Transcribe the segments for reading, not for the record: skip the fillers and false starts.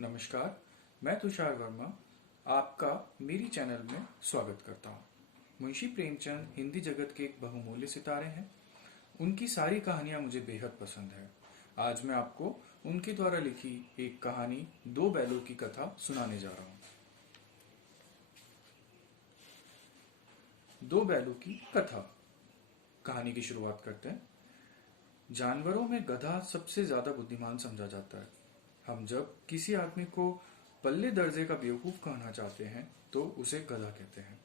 नमस्कार, मैं तुषार वर्मा आपका मेरी चैनल में स्वागत करता हूँ। मुंशी प्रेमचंद हिंदी जगत के एक बहुमूल्य सितारे हैं। उनकी सारी कहानियां मुझे बेहद पसंद है। आज मैं आपको उनके द्वारा लिखी एक कहानी दो बैलों की कथा सुनाने जा रहा हूँ। दो बैलों की कथा। कहानी की शुरुआत करते हैं। जानवरों में गधा सबसे ज्यादा बुद्धिमान समझा जाता है। हम जब किसी आदमी को पल्ले दर्जे का बेवकूफ कहना चाहते हैं तो उसे गधा कहते हैं।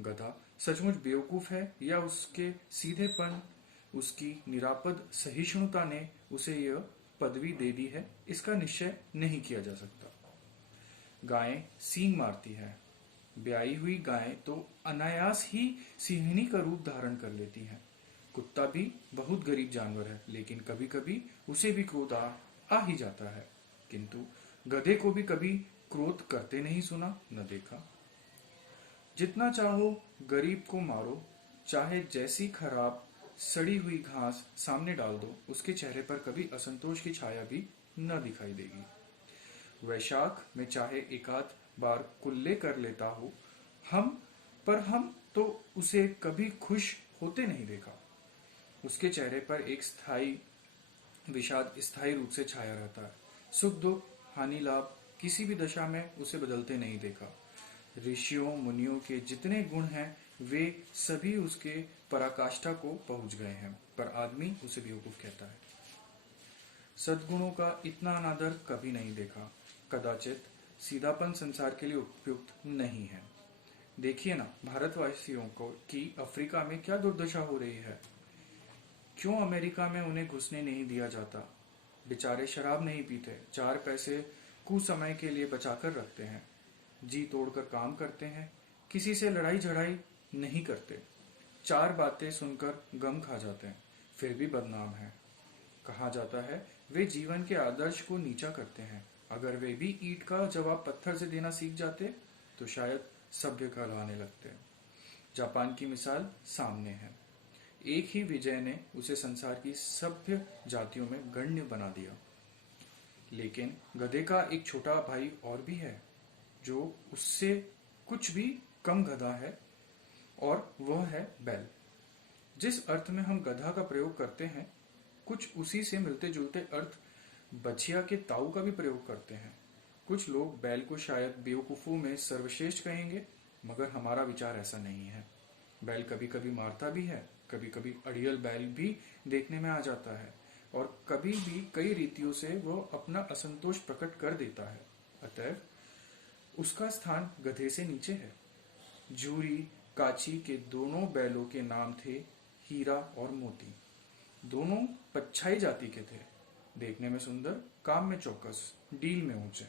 गधा सचमुच बेवकूफ है या उसके सीधेपन, उसकी निरापद सहिष्णुता ने उसे यह पदवी दे दी है, इसका निश्चय नहीं किया जा सकता। गायें सींग मारती हैं। ब्याई हुई गायें तो अनायास ही सिंहनी का रूप धारण कर लेती हैं। कुत्ता भी बहुत गरीब जानवर है, लेकिन कभी कभी उसे भी क्रोध आ ही जाता है। किंतु गधे को भी कभी क्रोध करते नहीं सुना न देखा। जितना चाहो गरीब को मारो, चाहे जैसी खराब सड़ी हुई घास सामने डाल दो, उसके चेहरे पर कभी असंतोष की छाया भी न दिखाई देगी। वैशाख में चाहे एकाध बार कुल्ले कर लेता हो हम तो उसे कभी खुश होते नहीं देखा। उसके चेहरे पर एक स्थायी विषाद स्थायी रूप से छाया रहता है। सुख दुख हानि लाभ किसी भी दशा में उसे बदलते नहीं देखा। ऋषियों मुनियों के जितने गुण हैं वे सभी उसके पराकाष्ठा को पहुंच गए हैं, पर आदमी उसे बेवकूफ कहता है। सद्गुणों का इतना अनादर कभी नहीं देखा। कदाचित सीधापन संसार के लिए उपयुक्त नहीं है। देखिए ना, भारतवासियों को की अफ्रीका में क्या दुर्दशा हो रही है। क्यों अमेरिका में उन्हें घुसने नहीं दिया जाता। बेचारे शराब नहीं पीते, चार पैसे कुछ समय के लिए बचाकर रखते हैं, जी तोड़कर काम करते हैं, किसी से लड़ाई झड़ाई नहीं करते, चार बातें सुनकर गम खा जाते हैं, फिर भी बदनाम है। कहा जाता है वे जीवन के आदर्श को नीचा करते हैं। अगर वे भी ईंट का जवाब पत्थर से देना सीख जाते तो शायद सभ्य कहलाने लगते। जापान की मिसाल सामने है। एक ही विजय ने उसे संसार की सभ्य जातियों में गण्य बना दिया। लेकिन गधे का एक छोटा भाई और भी है जो उससे कुछ भी कम गधा है, और वह है बैल। जिस अर्थ में हम गधा का प्रयोग करते हैं, कुछ उसी से मिलते जुलते अर्थ बछिया के ताऊ का भी प्रयोग करते हैं। कुछ लोग बैल को शायद बेवकूफों में सर्वश्रेष्ठ कहेंगे, मगर हमारा विचार ऐसा नहीं है। बैल कभी कभी मारता भी है, कभी कभी अड़ियल बैल भी देखने में आ जाता है, और कभी भी कई रीतियों से वह अपना असंतोष प्रकट कर देता है। अतएव उसका स्थान गधे से नीचे है। जूरी काची के दोनों बैलों के नाम थे हीरा और मोती। दोनों पच्छाई जाति के थे, देखने में सुंदर, काम में चौकस, डील में ऊंचे।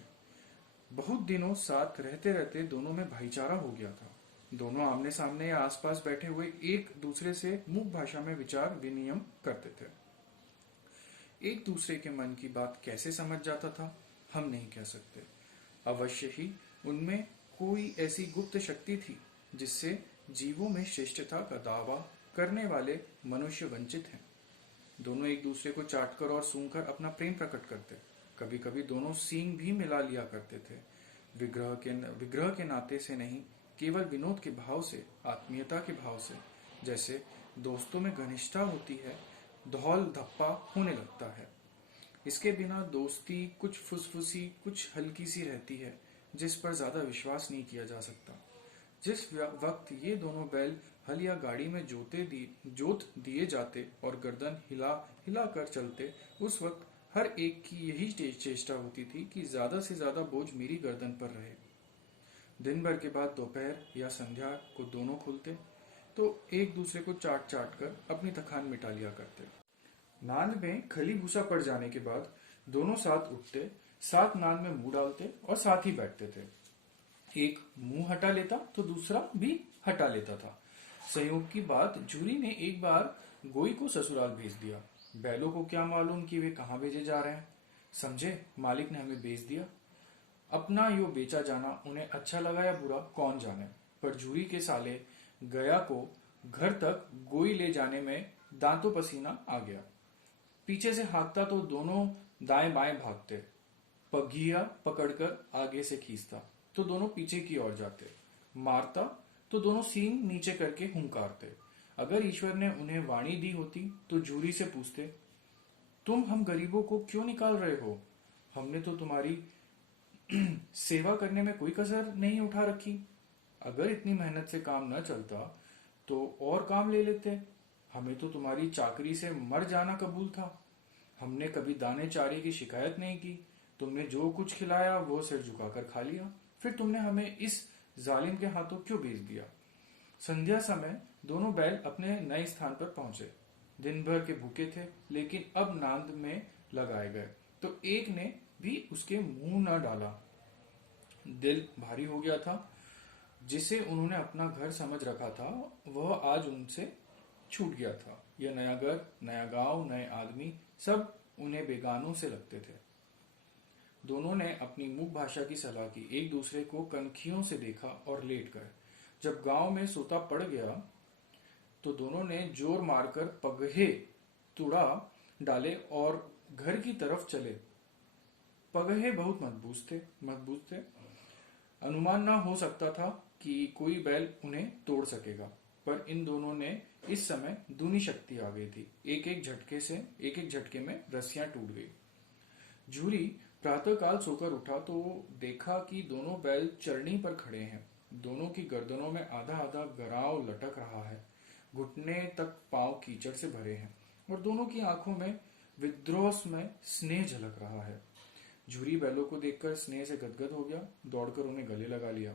बहुत दिनों साथ रहते रहते दोनों में भाईचारा हो गया था। दोनों आमने सामने या आसपास बैठे हुए एक दूसरे से मूक भाषा में विचार विनिमय करते थे। एक दूसरे के मन की बात कैसे समझ जाता था हम नहीं कह सकते। अवश्य ही उनमें कोई ऐसी गुप्त शक्ति थी जिससे जीवों में श्रेष्ठता का दावा करने वाले मनुष्य वंचित हैं। दोनों एक दूसरे को चाटकर और सूंघकर अपना प्रेम प्रकट करते। कभी कभी दोनों सींग भी मिला लिया करते थे। विग्रह के नाते से नहीं, केवल विनोद के भाव से, आत्मीयता के भाव से। जैसे दोस्तों में घनिष्ठता होती है, धौल धप्पा होने लगता है। इसके बिना दोस्ती कुछ फुसफुसी, कुछ हल्की सी रहती है, जिस पर ज्यादा विश्वास नहीं किया जा सकता। जिस वक्त ये दोनों बैल हल या गाड़ी में जोत दिए जाते और गर्दन हिला हिला कर चलते, उस वक्त हर एक की यही चेष्टा होती थी कि ज्यादा से ज्यादा बोझ मेरी गर्दन पर रहे। दिन भर के बाद दोपहर या संध्या को दोनों खुलते तो एक दूसरे को चाट चाट कर अपनी थकान मिटा लिया करते। नांद में खली भूसा पड़ जाने के बाद दोनों साथ उठते, साथ नांद में मुंह डालते और साथ ही बैठते थे। एक मुंह हटा लेता तो दूसरा भी हटा लेता था। संयोग की बात, जूरी ने एक बार गोई को ससुराल भेज दिया। बैलों को क्या मालूम कि वे कहाँ भेजे जा रहे हैं। समझे, मालिक ने हमें भेज दिया। अपना यो बेचा जाना उन्हें अच्छा लगा या बुरा कौन जाने, पर जूरी के साले गया को घर तक गोई ले जाने में दांतों पसीना आ गया। पीछे से हाँकता तो दोनों दाएं बाएं भागते। पगिया पकड़कर आगे से खींचता तो दोनों पीछे की ओर जाते, मारता तो दोनों सींग नीचे करके हुंकारते। अगर ईश्वर ने उन्हें वाणी दी होती तो झूरी से पूछते, तुम हम गरीबों को क्यों निकाल रहे हो? हमने तो तुम्हारी सेवा करने में कोई कसर नहीं उठा रखी। अगर इतनी मेहनत से काम न चलता तो और काम ले लेते। हमें तो तुम्हारी चाकरी से मर जाना कबूल था। हमने कभी दाने चारे की शिकायत नहीं की। तुमने जो कुछ खिलाया वो सिर झुकाकर खा लिया। फिर तुमने हमें इस जालिम के हाथों क्यों भेज दिया? संध्या समय दोनों बैल अपने नए स्थान पर पहुंचे। दिन भर के भूखे थे, लेकिन अब नांद में लगाए गए तो एक ने भी उसके मुंह न डाला। दिल भारी हो गया था। जिसे उन्होंने अपना घर समझ रखा था वह आज उनसे छूट गया था। यह नया घर, नया गांव, नए आदमी, सब उन्हें बेगानों से लगते थे। दोनों ने अपनी मुख भाषा की सलाह की, एक दूसरे को कनखियों से देखा और लेट गए। जब गांव में सोता पड़ गया तो दोनों ने जोर मारकर पगहे तुड़ा डाले और घर की तरफ चले। पगहे बहुत मजबूत थे। अनुमान ना हो सकता था कि कोई बैल उन्हें तोड़ सकेगा, पर इन दोनों ने इस समय दूनी शक्ति आ गई थी। एक एक झटके में रस्सियां टूट गई। झूरी प्रातःकाल सोकर उठा तो देखा कि दोनों बैल चरनी पर खड़े हैं। दोनों की गर्दनों में आधा आधा गराव लटक रहा है। घुटने तक पांव कीचड़ से भरे हैं और दोनों की आंखों में विद्रोह में स्नेह झलक रहा है। झूरी बैलों को देखकर स्नेह से गदगद हो गया, दौड़कर उन्हें गले लगा लिया।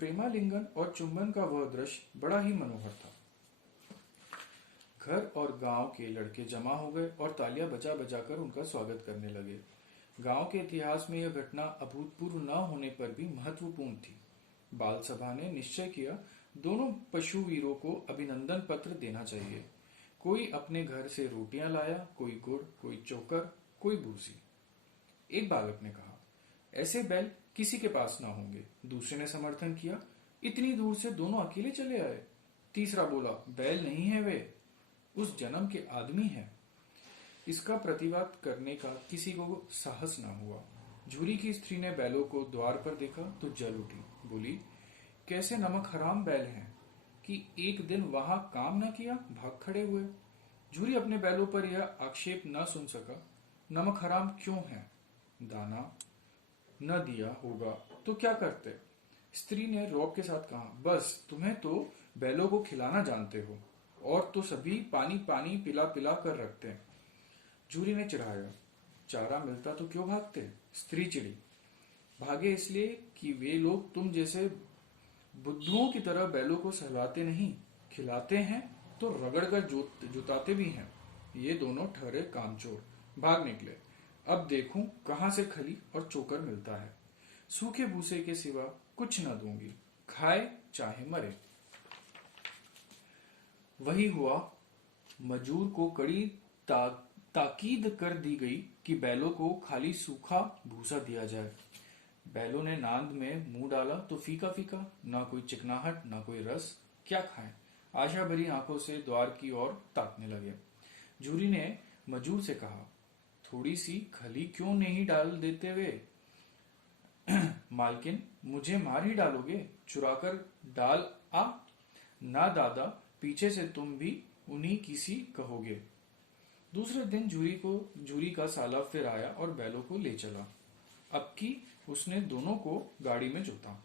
प्रेमालिंगन और चुंबन का वह दृश्य बड़ा ही मनोहर था। घर और गांव के लड़के जमा हो गए और तालियां बजा बजाकर उनका स्वागत करने लगे। गांव के इतिहास में यह घटना अभूतपूर्व न होने पर भी महत्वपूर्ण थी। बाल सभा ने निश्चय किया, दोनों पशु वीरों को अभिनंदन पत्र देना चाहिए। कोई अपने घर से रोटियां लाया, कोई गुड़, कोई चोकर, कोई भूसी। एक बालक ने कहा, ऐसे बैल किसी के पास ना होंगे। दूसरे ने समर्थन किया, इतनी दूर से दोनों अकेले चले आए। तीसरा बोला, बैल नहीं है वे, उस जन्म के आदमी हैं। इसका प्रतिवाद करने का किसी को साहस ना हुआ। झूरी की स्त्री ने बैलों को द्वार पर देखा तो जल उठी। बोली, कैसे नमक हराम बैल हैं कि एक दिन वहां काम न किया, भाग खड़े हुए। झूरी अपने बैलों पर यह आक्षेप न सुन सका। नमक हराम क्यों है? दाना न दिया होगा तो क्या करते? स्त्री ने रौब के साथ कहा, बस तुम्हें तो बैलों को खिलाना जानते हो, और तो सभी पानी पानी पिला पिला कर रखते हैं। झूरी ने चिढ़ाया, चारा मिलता तो क्यों भागते? स्त्री चिड़ी, भागे इसलिए कि वे लोग तुम जैसे बुद्धुओं की तरह बैलों को सहलाते नहीं, खिलाते हैं तो रगड़ कर जुताते भी हैं। ये दोनों ठहरे कामचोर, भाग निकले। अब देखूं कहां से खली और चोकर मिलता है। सूखे भूसे के सिवा कुछ न दूंगी, खाए चाहे मरे। वही हुआ। मजूर को कड़ी ताकीद कर दी गई कि बैलों को खाली सूखा भूसा दिया जाए। बैलों ने नांद में मुंह डाला तो फीका फीका, ना कोई चिकनाहट ना कोई रस। क्या खाएं? आशा भरी आंखों से द्वार की ओर ताकने लगे। झूरी ने मजूर से कहा, थोड़ी सी खली क्यों नहीं डाल देते वे? मालकिन, मुझे मार ही डालोगे? चुराकर डाल आ। ना दादा, पीछे से तुम भी उन्हीं किसी कहोगे। दूसरे दिन झूरी का साला फिर आया और बैलों को ले चला। अब की उसने दोनों को गाड़ी में जोता।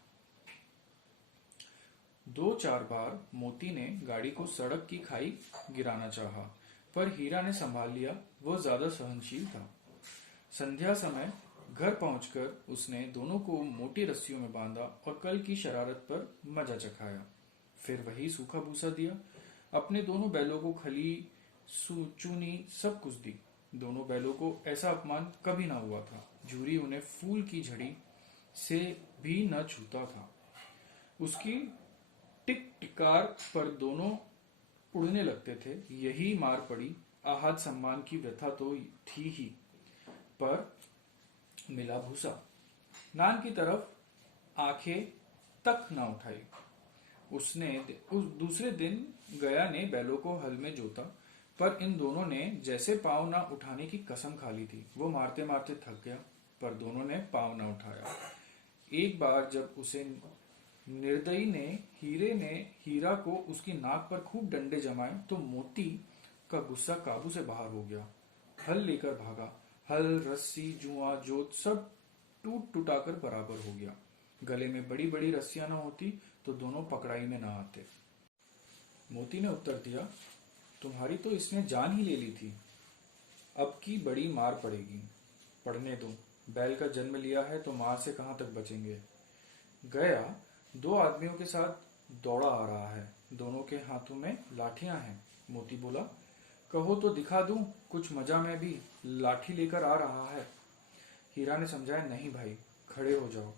2-4 बार मोती ने गाड़ी को सड़क की खाई गिराना चाहा, पर हीरा ने संभाल लिया। वह ज्यादा सहनशील था। संध्या समय घर पहुंचकर उसने दोनों को मोटी रस्सियों में बांधा और कल की शरारत पर मजा चखाया। फिर वही सूखा भूसा दिया। अपने दोनों बैलों को खली, चूनी सब कुछ दी। दोनों बैलों को ऐसा अपमान कभी ना हुआ था। झूरी उन्हें फूल की झड़ी से भी न छूता था। उसकी टिक टिकार पर दोनों उड़ने लगते थे। यही मार पड़ी। आहत सम्मान की व्यथा तो थी ही, पर मिला भूसा। नान की तरफ आंखें तक न उठाई। उस दूसरे दिन गया ने बैलों को हल में जोता, पर इन दोनों ने जैसे पांव न उठाने की कसम खा ली थी। वो मारते मारते थक गया। पर दोनों ने पांव न उठाया। एक बार जब उसे निर्दयी ने हीरा को उसकी नाक पर खूब डंडे जमाए तो मोती का गुस्सा काबू से बाहर हो गया। हल लेकर भागा। हल, रस्सी, जुआ, जोत सब टूट टुटाकर बराबर हो गया। गले में बड़ी बड़ी रस्सियां न होती तो दोनों पकड़ाई में न आते। मोती ने उत्तर दिया, तुम्हारी तो इसने जान ही ले ली थी, अब की बड़ी मार पड़ेगी। पढ़ने दो, बैल का जन्म लिया है तो मार से कहां तक बचेंगे। गया दो आदमियों के साथ दौड़ा आ रहा है, दोनों के हाथों में लाठियां हैं। मोती बोला, कहो तो दिखा दूं, कुछ मजा में भी लाठी लेकर आ रहा है। हीरा ने समझाया, नहीं भाई, खड़े हो जाओ,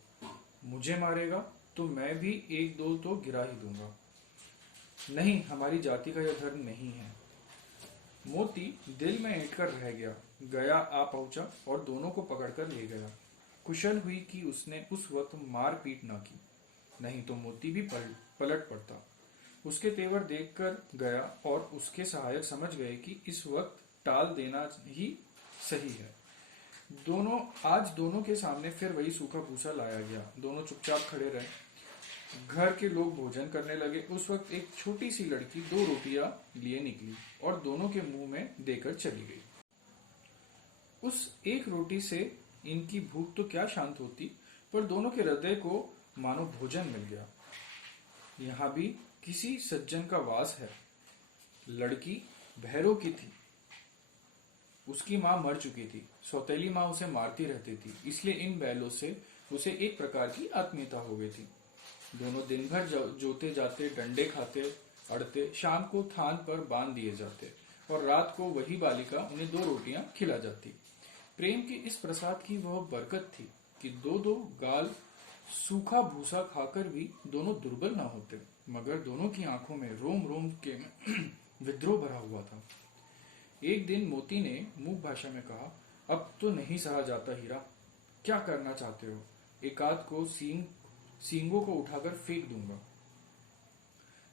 मुझे मारेगा तो मैं भी एक दो तो गिरा ही दूंगा। नहीं, हमारी जाति का यह धर्म नहीं है। मोती दिल में ऐंठ कर रह गया। गया आ पहुंचा और दोनों को पकड़कर ले गया। कुशल हुई कि उसने उस वक्त मार पीट न की, नहीं तो मोती भी पलट पड़ता। उसके तेवर देखकर गया और उसके सहायक समझ गए कि इस वक्त टाल देना ही सही है। आज दोनों के सामने फिर वही सूखा भूसा लाया गया। दोनों चुपचाप खड़े रहे। घर के लोग भोजन करने लगे। उस वक्त एक छोटी सी लड़की 2 रोटियां लिए निकली और दोनों के मुंह में देकर चली गई। उस एक रोटी से इनकी भूख तो क्या शांत होती, पर दोनों के हृदय को मानो भोजन मिल गया। यहां भी किसी सज्जन का वास है। लड़की भैरव की थी। उसकी मां मर चुकी थी। सौतेली मां उसे मारती रहती थी, इसलिए इन बैलों से उसे एक प्रकार की आत्मीयता हो गई थी। दोनों दिन भर जोते जाते, डंडे खाते, अड़ते, शाम को थान पर बांध दिए जाते और रात को वही बालिका उन्हें 2 रोटियां खिला जाती। प्रेम की इस प्रसाद की वह बरकत थी कि 2-2 गाल सूखा भूसा खाकर भी दोनों दुर्बल न होते, मगर दोनों की आंखों में रोम रोम के विद्रोह भरा हुआ था। एक दिन मोती ने मूक भाषा में कहा, अब तो नहीं सहा जाता हीरा, क्या करना चाहते हो? एकाध को सींगों को उठाकर फेंक दूंगा।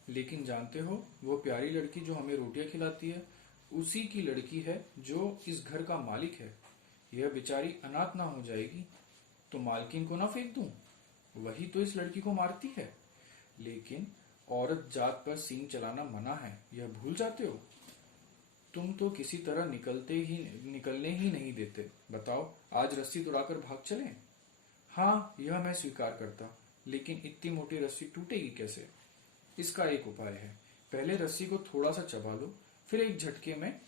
लेकिन जानते हो, वो प्यारी लड़की जो हमें रोटियां खिलाती है, उसी की लड़की है जो इस घर का मालिक है। यह बेचारी अनाथ ना हो जाएगी तो मालकिन को ना फेंक दूं? वही तो इस लड़की को मारती है। लेकिन औरत जात पर सींग चलाना मना है, यह भूल जाते हो? तुम तो किसी तरह निकलने ही नहीं देते। बताओ, आज रस्सी तोड़ाकर भाग चलें? हाँ, यह मैं स्वीकार करता, लेकिन इतनी मोटी रस्सी टूटेगी कैसे? इसका एक उपाय है। पहले रस्सी को थोड़ा सा चबा लो, फिर एक झटके में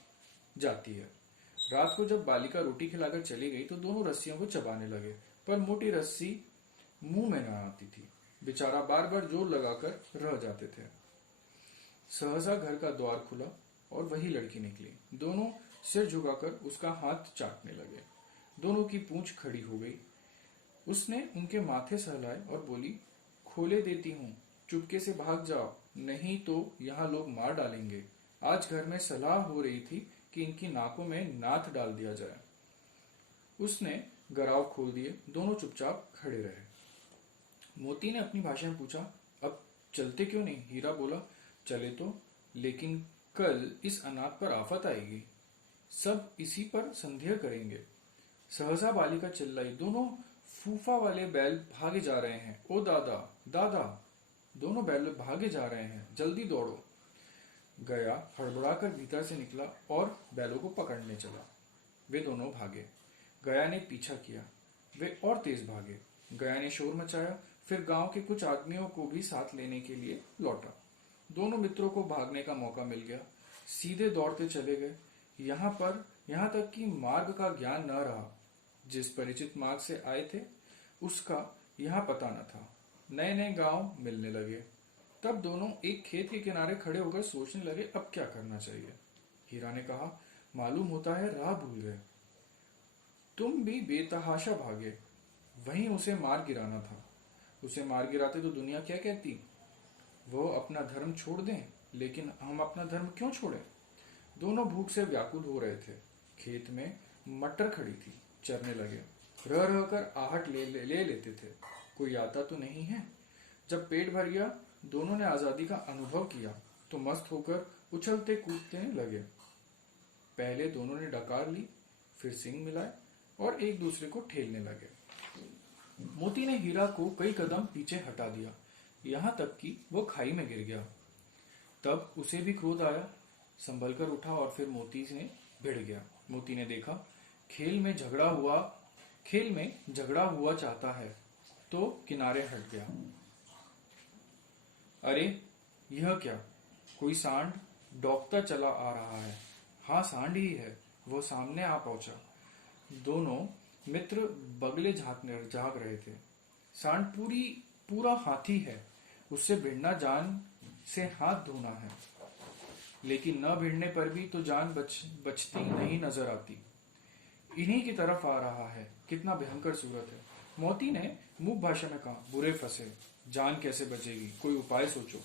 जाती है। रात को जब बालिका रोटी खिलाकर चली गई तो दोनों रस्सियों को चबाने लगे, पर मोटी रस्सी मुंह में न आती थी। बेचारा बार बार जोर लगाकर रह जाते थे। सहसा घर का द्वार खुला और वही लड़की निकली। दोनों सिर झुकाकर उसका हाथ चाटने लगे। दोनों की पूंछ खड़ी हो गई। उसने उनके माथे सहलाए और बोली, खोले देती हूँ, चुपके से भाग जाओ, नहीं तो यहाँ लोग मार डालेंगे। आज घर में सलाह हो रही थी कि इनकी नाकों में नाथ डाल दिया जाए। उसने गराव खोल दिए। दोनों चुपचाप खड़े रहे। मोती ने अपनी भाषा में पूछा, अब चलते क्यों नहीं? हीरा बोला, चले तो, लेकिन कल इस अनाथ पर आफत आएगी, सब इसी पर संदेह करेंगे। सहसा बालिका चिल्लाई, दोनों फूफा वाले बैल भागे जा रहे हैं। ओ दादा, दादा, दोनों बैल भागे जा रहे हैं, जल्दी दौड़ो। गया हड़बड़ाकर भीतर से निकला और बैलों को पकड़ने चला। वे दोनों भागे। गया ने पीछा किया। वे और तेज भागे। गया ने शोर मचाया, फिर गांव के कुछ आदमियों को भी साथ लेने के लिए लौटा। दोनों मित्रों को भागने का मौका मिल गया। सीधे दौड़ते चले गए। यहाँ तक कि मार्ग का ज्ञान न रहा। जिस परिचित मार्ग से आए थे उसका यहाँ पता न था। नए नए गांव मिलने लगे। तब दोनों एक खेत के किनारे खड़े होकर सोचने लगे, अब क्या करना चाहिए। हीरा ने कहा, मालूम होता है राह भूल गए। तुम भी बेतहाशा भागे, वहीं उसे मार गिराना था। उसे मार गिराते तो दुनिया क्या कहती? वो अपना धर्म छोड़ दें, लेकिन हम अपना धर्म क्यों छोड़ें? दोनों भूख से व्याकुल हो रहे थे। खेत में मटर खड़ी थी, चरने लगे। रह रह कर आहट ले लेते थे, कोई आता तो नहीं है। जब पेट भर गया, दोनों ने आजादी का अनुभव किया तो मस्त होकर उछलते कूदते लगे। पहले दोनों ने डकार ली, फिर सींग मिलाए और एक दूसरे को ठेलने लगे। मोती ने हीरा को कई कदम पीछे हटा दिया, यहाँ तक कि वो खाई में गिर गया। तब उसे भी क्रोध आया, संभल कर उठा और फिर मोती से भिड़ गया। मोती ने देखा खेल में झगड़ा हुआ चाहता है, तो किनारे हट गया। अरे यह क्या, कोई सांड डॉक्टर चला आ रहा है। हाँ, सांड ही है। वो सामने आ पहुंचा। दोनों मित्र बगले झाग रहे थे। सांड पूरा हाथी है, उससे भिड़ना जान से हाथ धोना है। लेकिन न भिड़ने पर भी तो जान बचती नहीं नजर आती। इन्हीं की तरफ आ रहा है, कितना भयंकर सूरत है। मोती ने मूक भाषा में कहा, बुरे फंसे, जान कैसे बचेगी, कोई उपाय सोचो।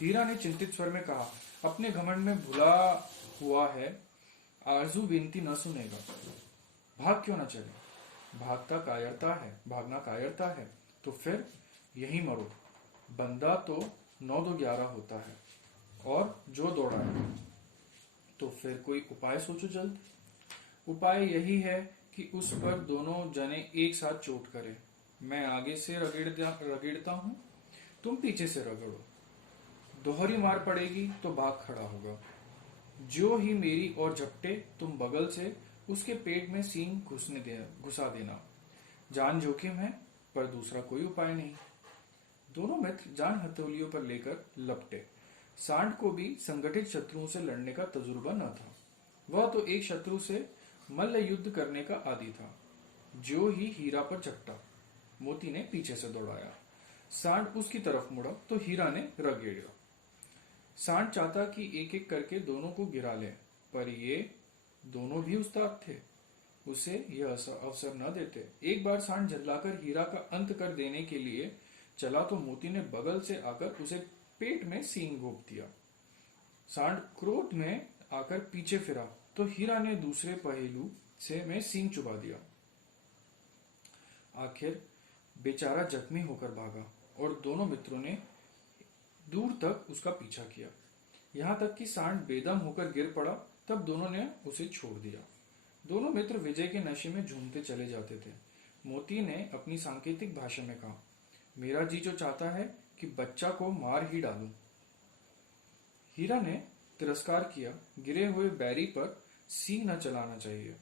हीरा ने चिंतित स्वर में कहा, अपने घमंड में भुला हुआ है, आरजू विनती न सुनेगा। भाग क्यों न चले? भागना कायरता है, तो फिर यही मरो। बंदा तो 9-2-11 होता है, और जो दौड़ा है। तो फिर कोई उपाय सोचो जल्द। उपाय यही है कि उस पर दोनों जने एक साथ चोट करें। मैं आगे से रगड़ता हूं, तुम पीछे से रगड़ो। दोहरी मार पड़ेगी तो भाग खड़ा होगा। जो ही मेरी ओर झपटे, तुम बगल से उसके पेट में सींग घुसा देना। जान जोखिम है, पर दूसरा कोई उपाय नहीं। दोनों मित्र जान हथेलियों पर लेकर लपटे। सांड को भी संगठित शत्रुओं से लड़ने का तजुर्बा न था। वह तो एक शत्रु से मल्ल युद्ध करने का आदी था। जो ही हीरा पर झपटा, मोती ने पीछे से दौड़ाया। सांड उसकी तरफ मुड़ा तो हीरा ने रगेड़ा। सांड चाहता कि एक एक करके दोनों को गिरा ले, पर ये दोनों भी उस्ताद थे, उसे यह अवसर न देते। एक बार सांड झल्लाकर हीरा का अंत कर देने के लिए चला तो मोती ने बगल से आकर उसे पेट में सींग घोंप दिया। सांड क्रोध में आकर पीछे फिरा तो हीरा ने दूसरे पहलू से में सींग चुबा दिया। आखिर बेचारा जख्मी होकर भागा और दोनों मित्रों ने दूर तक उसका पीछा किया, यहाँ तक कि सांड बेदम होकर गिर पड़ा। तब दोनों ने उसे छोड़ दिया। दोनों मित्र विजय के नशे में झूमते चले जाते थे। मोती ने अपनी सांकेतिक भाषा में कहा, मेरा जी जो चाहता है कि बच्चा को मार ही डालूं। हीरा ने तिरस्कार किया, गिरे हुए बैरी पर सींग न चलाना चाहिए।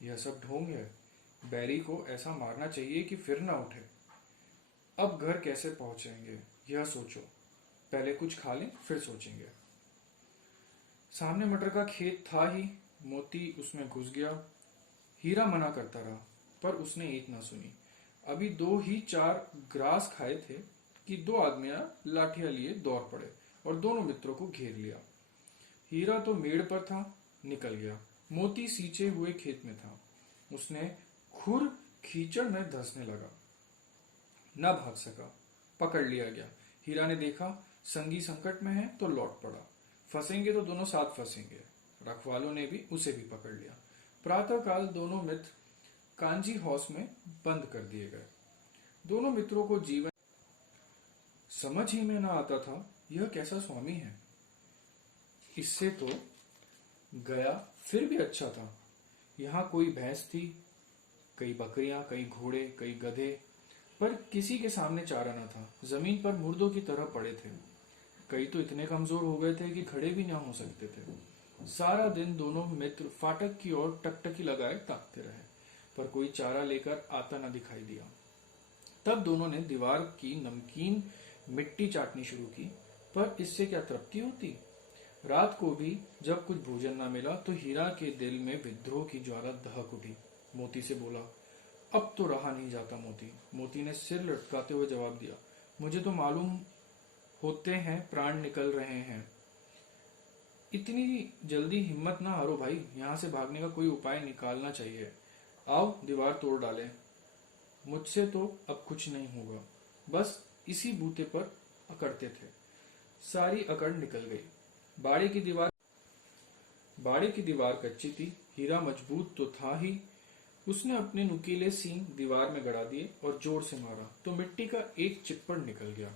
यह सब ढोंग है। बैरी को ऐसा मारना चाहिए कि फिर न उठे। अब घर कैसे पहुंचेंगे, यह सोचो। पहले कुछ खा लें, फिर सोचेंगे। सामने मटर का खेत था ही। मोती उसमें घुस गया। हीरा मना करता रहा, पर उसने एक न सुनी। अभी 2 ही 4 ग्रास खाए थे कि 2 आदमियां लाठियां लिए दौड़ पड़े और दोनों मित्रों को घेर लिया। हीरा तो मेड़ पर था, निकल गया। मोती सींचे हुए खेत में था। उसने खुर कीचड़ में धंसने लगा, न भाग सका, पकड़ लिया गया। हीरा ने देखा संगी संकट में है तो लौट पड़ा। फंसेंगे तो दोनों साथ फंसेंगे। रखवालों ने भी उसे भी पकड़ लिया। प्रातःकाल दोनों मित्र कांजी हाउस में बंद कर दिए गए। दोनों मित्रों को जीवन समझ ही में न आता था, यह कैसा स्वामी है। इससे तो गया फिर भी अच्छा था। यहाँ कोई भैंस थी, कई बकरियां, कई घोड़े, कई गधे, पर किसी के सामने चारा न था। जमीन पर मुर्दों की तरह पड़े थे। कई तो इतने कमजोर हो गए थे कि खड़े भी न हो सकते थे। सारा दिन दोनों मित्र फाटक की ओर टकटकी लगाए ताकते रहे, पर कोई चारा लेकर आता न दिखाई दिया। तब दोनों ने दीवार की नमकीन मिट्टी चाटनी शुरू की, पर इससे क्या तृप्ति होती। रात को भी जब कुछ भोजन न मिला तो हीरा के दिल में विद्रोह की ज्वाला दहक उठी। मोती से बोला, अब तो रहा नहीं जाता मोती। मोती ने सिर लटकाते हुए जवाब दिया, मुझे तो मालूम होते हैं प्राण निकल रहे हैं। इतनी जल्दी हिम्मत ना हारो भाई, यहाँ से भागने का कोई उपाय निकालना चाहिए। आओ दीवार तोड़ डालें। मुझसे तो अब कुछ नहीं होगा। बस इसी बूते पर अकड़ते थे। सारी अकड़ निकल गई। बाड़े की दीवार कच्ची थी। हीरा मजबूत तो था ही। उसने अपने नुकीले सींग दीवार में गड़ा दिए और जोर से मारा तो मिट्टी का एक चिप्पड़ निकल गया।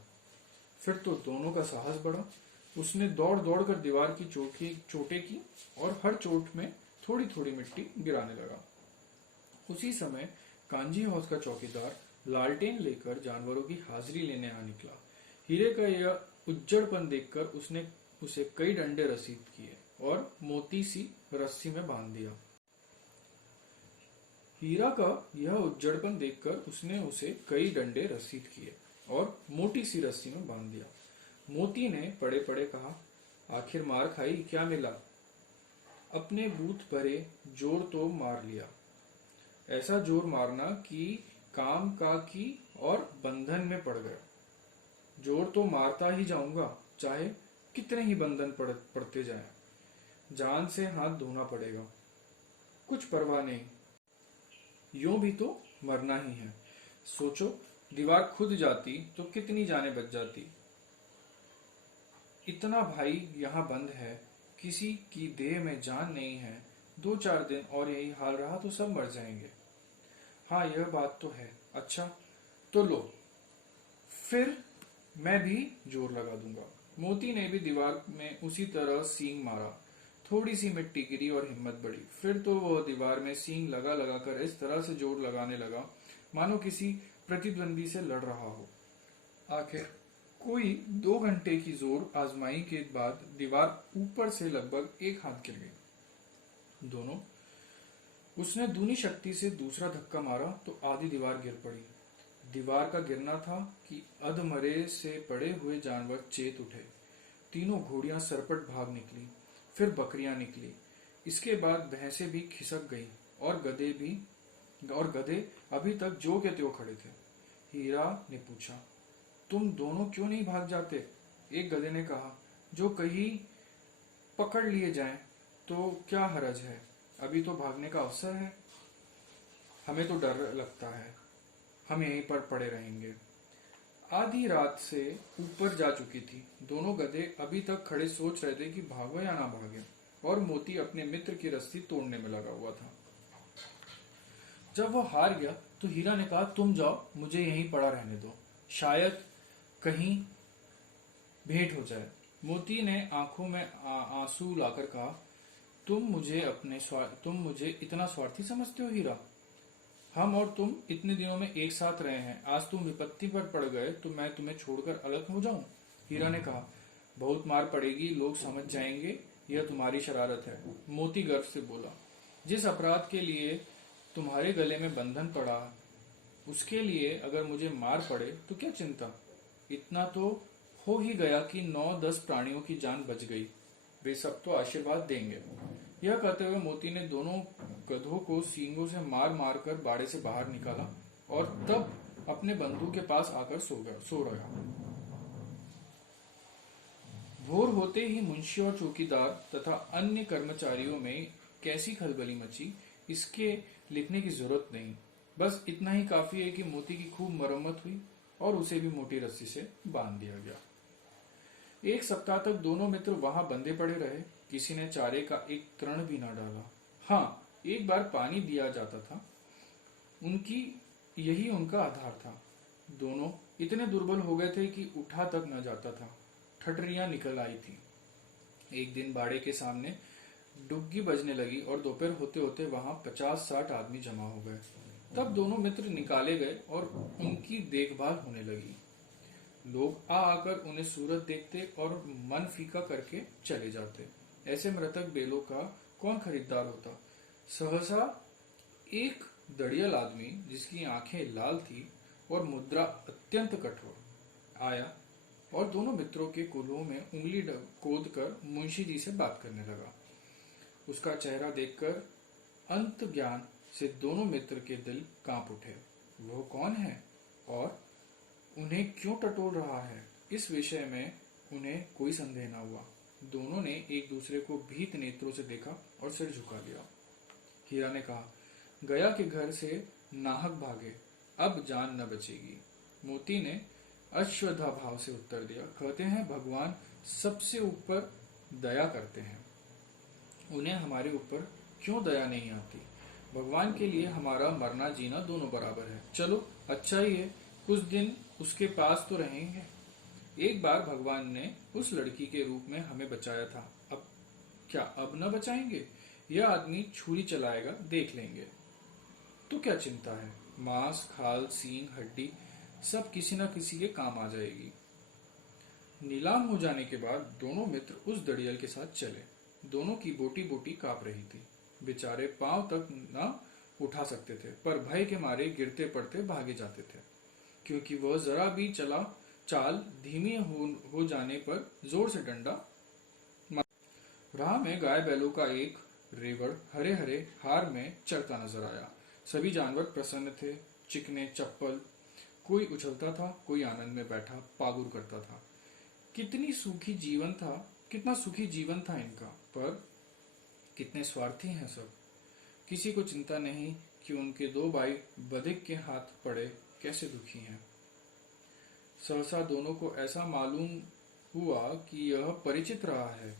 फिर तो दोनों का साहस बढ़ा। उसने दौड़ दौड़ कर दीवार की चोटें की और हर चोट में थोड़ी थोड़ी मिट्टी गिराने लगा। उसी समय कांजी हाउस का चौकीदार लालटेन लेकर जानवरों की हाजिरी लेने आ निकला। हीरे का यह उज्जड़पन देखकर उसने उसे कई डंडे रसीद किए और मोटी सी रस्सी में बांध दिया। हीरा का यह उज्जड़पन देखकर उसने उसे कई डंडे रसीद किए और मोटी सी रस्सी में बांध दिया। मोती ने पड़े पड़े कहा, आखिर मार खाई, क्या मिला? अपने बूथ भरे जोर तो मार लिया। ऐसा जोर मारना कि काम का की और बंधन में पड़ गया। जोर तो मारता ही जाऊंगा, चाहे कितने ही बंधन पड़ते जाएं। जान से हाथ धोना पड़ेगा, कुछ परवाह नहीं, यूं भी तो मरना ही है। सोचो, दीवार खुद जाती तो कितनी जानें बच जाती। इतना भाई यहाँ बंद है, किसी की देह में जान नहीं है। 2-4 दिन और यही हाल रहा तो सब मर जाएंगे। हाँ, यह बात तो है। अच्छा तो लो, फिर मैं भी जोर लगा दूंगा। मोती ने भी दीवार में उसी तरह सींग मारा। थोड़ी सी मिट्टी गिरी और हिम्मत बढ़ी। फिर तो वह दीवार में सींग लगा लगा कर इस तरह से जोर लगाने लगा मानो किसी प्रतिद्वंदी से लड़ रहा हो। आखिर कोई 2 घंटे की जोर आजमाई के बाद दीवार ऊपर से लगभग 1 हाथ गिर गई। दोनों उसने दूनी शक्ति से दूसरा धक्का मारा तो आधी दीवार गिर पड़ी। दीवार का गिरना था कि अधमरे से पड़े हुए जानवर चेत उठे। तीनों घोड़ियां सरपट भाग निकली, फिर बकरियां निकली। इसके बाद भैंसें भी खिसक गईं और गधे अभी तक जो के त्यों खड़े थे। हीरा ने पूछा, तुम दोनों क्यों नहीं भाग जाते? एक गधे ने कहा, जो कहीं पकड़ लिए जाएं तो क्या हरज है, अभी तो भागने का अवसर है। हमें तो डर लगता है, हम यहीं पर पड़े रहेंगे। आधी रात से ऊपर जा चुकी थी। दोनों गधे अभी तक खड़े सोच रहे थे कि भागो या ना भागे, और मोती अपने मित्र की रस्सी तोड़ने में लगा हुआ था। जब वो हार गया तो हीरा ने कहा, तुम जाओ, मुझे यहीं पड़ा रहने दो, शायद कहीं भेंट हो जाए। मोती ने आंखों में आंसू लाकर कहा, तुम मुझे इतना स्वार्थी समझते हो हीरा? हम और तुम इतने दिनों में एक साथ रहे हैं, आज तुम विपत्ति पर पड़ गए तो मैं तुम्हें छोड़कर अलग हो जाऊं? हीरा ने कहा, बहुत मार पड़ेगी, लोग समझ जाएंगे यह तुम्हारी शरारत है। मोती गर्व से बोला, जिस अपराध के लिए तुम्हारे गले में बंधन पड़ा, उसके लिए अगर मुझे मार पड़े तो क्या चिंता। इतना तो हो ही गया कि 9-10 प्राणियों की जान बच गई, वे सब तो आशीर्वाद देंगे। यह कहते हुए मोती ने दोनों गधों को सींगों से मार मार कर बाड़े से बाहर निकाला और तब अपने बंधु के पास आकर सो रहा। भोर होते ही मुंशी और चौकीदार तथा अन्य कर्मचारियों में कैसी खलबली मची, इसके लिखने की जरूरत नहीं। बस इतना ही काफी है कि मोती की खूब मरम्मत हुई और उसे भी मोटी रस्सी से बांध दिया गया। 1 सप्ताह तक दोनों मित्र वहां बंधे पड़े रहे। किसी ने चारे का एक तृण भी न डाला। हाँ, एक बार पानी दिया जाता था, यही उनका आधार था। दोनों इतने दुर्बल हो गए थे कि उठा तक न जाता था। ठठरियां निकल आई थी। एक दिन बाड़े के सामने डुग्गी बजने लगी और दोपहर होते होते वहां 50-60 आदमी जमा हो गए। तब दोनों मित्र निकाले गए और उनकी देखभाल होने लगी। लोग आकर उन्हें सूरत देखते और मन फीका करके चले जाते। ऐसे मृतक बेलों का कौन खरीदार होता। सहसा एक दड़ियल आदमी, जिसकी आंखें लाल थी और मुद्रा अत्यंत कठोर, आया और दोनों मित्रों के कुल्हों में उंगली कोद कर मुंशी जी से बात करने लगा। उसका चेहरा देखकर अंत ज्ञान से दोनों मित्र के दिल कांप उठे। वह कौन है और उन्हें क्यों टटोल रहा है, इस विषय में उन्हें कोई संदेह न हुआ। दोनों ने एक दूसरे को भीत नेत्रों से देखा और सिर झुका लिया। हीरा ने कहा, गया के घर से नाहक भागे, अब जान न बचेगी। मोती ने अश्रद्धा भाव से उत्तर दिया, कहते हैं भगवान सबसे ऊपर दया करते हैं, उन्हें हमारे ऊपर क्यों दया नहीं आती। भगवान के लिए हमारा मरना जीना दोनों बराबर है। चलो अच्छा ही है, कुछ दिन उसके पास तो रहेंगे। एक बार भगवान ने उस लड़की के रूप में हमें बचाया था, अब न बचाएंगे? यह आदमी छुरी चलाएगा, देख लेंगे। तो क्या चिंता है, मांस खाल सींग हड्डी सब किसी न किसी के काम आ जाएगी। नीलाम हो जाने के बाद दोनों मित्र उस दड़ियल के साथ चले। दोनों की बोटी बोटी कांप रही थी। बेचारे पांव तक न उठा सकते थे, पर भय के मारे गिरते पड़ते भागे जाते थे, क्योंकि वह जरा भी चला चाल धीमी हो जाने पर जोर से डंडा। राह में गाय बैलों का एक रेवड़ हरे हरे हार में चरता नजर आया। सभी जानवर प्रसन्न थे, चिकने चप्पल। कोई उछलता था, कोई आनंद में बैठा पागुर करता था। कितना सुखी जीवन था इनका, पर कितने स्वार्थी हैं सब। किसी को चिंता नहीं कि उनके दो भाई बधिक के हाथ पड़े कैसे दुखी हैं। सहसा दोनों को ऐसा मालूम हुआ कि यह परिचित रहा है।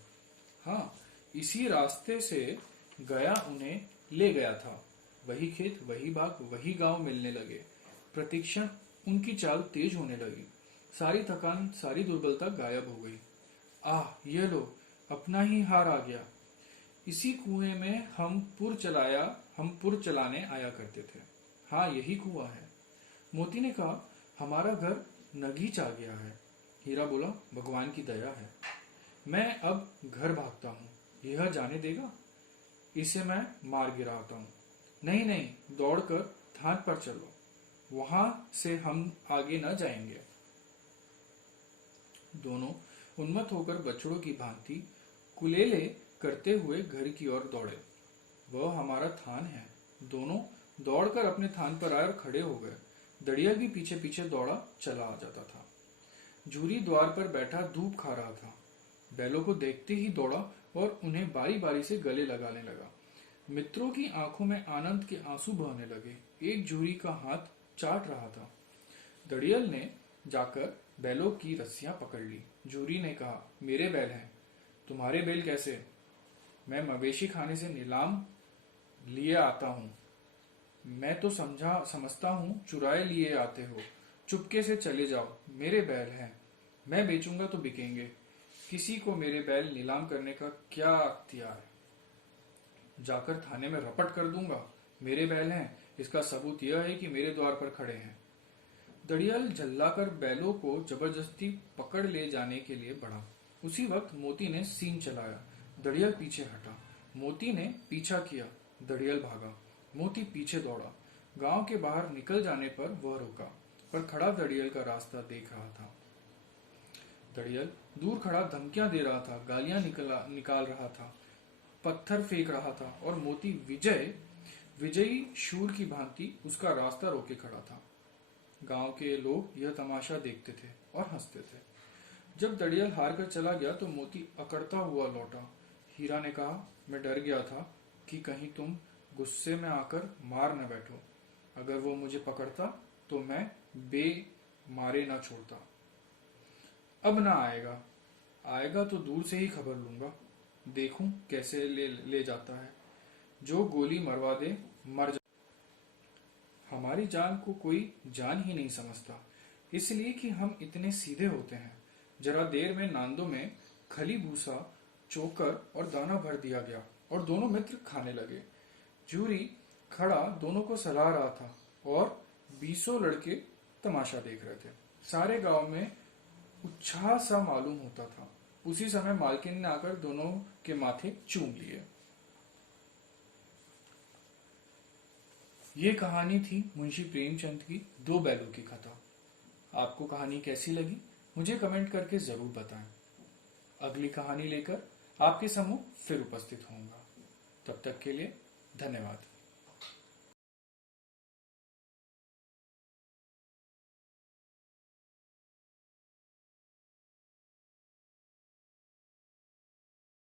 हाँ, इसी रास्ते से गया उन्हें ले गया था। वही खेत, वही बाग, वही गांव मिलने लगे। प्रतिक्षण उनकी चाल तेज होने लगी। सारी थकान, सारी दुर्बलता गायब हो गई। आह, ये लो, अपना ही हार आ गया। इसी कुएं में हम पुर चलाने आया करते थे। हाँ, यही कुआं है। मोती ने कहा, हमारा घर नगीच आ गया है। हीरा बोला, भगवान की दया है। मैं अब घर भागता हूँ, यह जाने देगा? इसे मैं मार गिराता हूँ। नहीं नहीं, दौड़कर थान पर चलो, वहां से हम आगे न जाएंगे। दोनों उन्मत्त होकर बछड़ों की भांति कुलेले करते हुए घर की ओर दौड़े। वह हमारा थान है। दोनों दौड़कर अपने थान पर आए और खड़े हो गए। दड़ियल भी पीछे पीछे दौड़ा चला आ जाता था। जूरी द्वार पर बैठा धूप खा रहा था। बैलों को देखते ही दौड़ा और उन्हें बारी बारी से गले लगाने लगा। मित्रों की आंखों में आनंद के आंसू बहने लगे। एक जूरी का हाथ चाट रहा था। दड़ियल ने जाकर बैलों की रस्सियां पकड़ ली। जूरी ने कहा, मेरे बैल हैं, तुम्हारे बैल कैसे? मैं मवेशी खाने से नीलाम लिए आता हूँ। मैं तो समझता हूँ चुराए लिए आते हो। चुपके से चले जाओ, मेरे बैल हैं, मैं बेचूंगा तो बिकेंगे। किसी को मेरे बैल नीलाम करने का क्या अख्तियार? जाकर थाने में रपट कर दूंगा। मेरे बैल हैं, इसका सबूत यह है कि मेरे द्वार पर खड़े हैं। दड़ियल झल्लाकर बैलों को जबरदस्ती पकड़ ले जाने के लिए बढ़ा। उसी वक्त मोती ने सींग चलाया। दड़ियल पीछे हटा। मोती ने पीछा किया। दड़ियल भागा। मोती पीछे दौड़ा। गांव के बाहर निकल जाने पर वह रुका, पर खड़ा दड़ियल का रास्ता देख रहा था। दड़ियल दूर खड़ा धमकियां दे रहा था, गालियां निकाल रहा था, पत्थर फेंक रहा था, और मोती विजयी शूर की भांति उसका रास्ता रोके खड़ा था। गांव के लोग यह तमाशा देखते थे और हंसते थे। जब दड़ियल हार कर चला गया तो मोती अकड़ता हुआ लौटा। हीरा ने कहा, मैं डर गया था कि कहीं तुम गुस्से में आकर मार न बैठो। अगर वो मुझे पकड़ता तो मैं बे मारे न छोड़ता। अब ना आएगा तो दूर से ही खबर लूंगा, देखूं कैसे ले जाता है। जो गोली मरवा दे मर जा। हमारी जान को कोई जान ही नहीं समझता, इसलिए कि हम इतने सीधे होते हैं। जरा देर में नांदों में खली भूसा चोकर और दाना भर दिया गया और दोनों मित्र खाने लगे। जूरी खड़ा दोनों को सलाह रहा था और 20 लड़के तमाशा देख रहे थे। सारे गांव में उत्साह सा मालूम होता था। उसी समय मालकिन ने आकर दोनों के माथे चूम लिए। ये कहानी थी मुंशी प्रेमचंद की दो बैलों की कथा। आपको कहानी कैसी लगी मुझे कमेंट करके जरूर बताएं। अगली कहानी लेकर आपके सम्मुख फिर उपस्थित होऊंगा। तब तक के लिए धन्यवाद।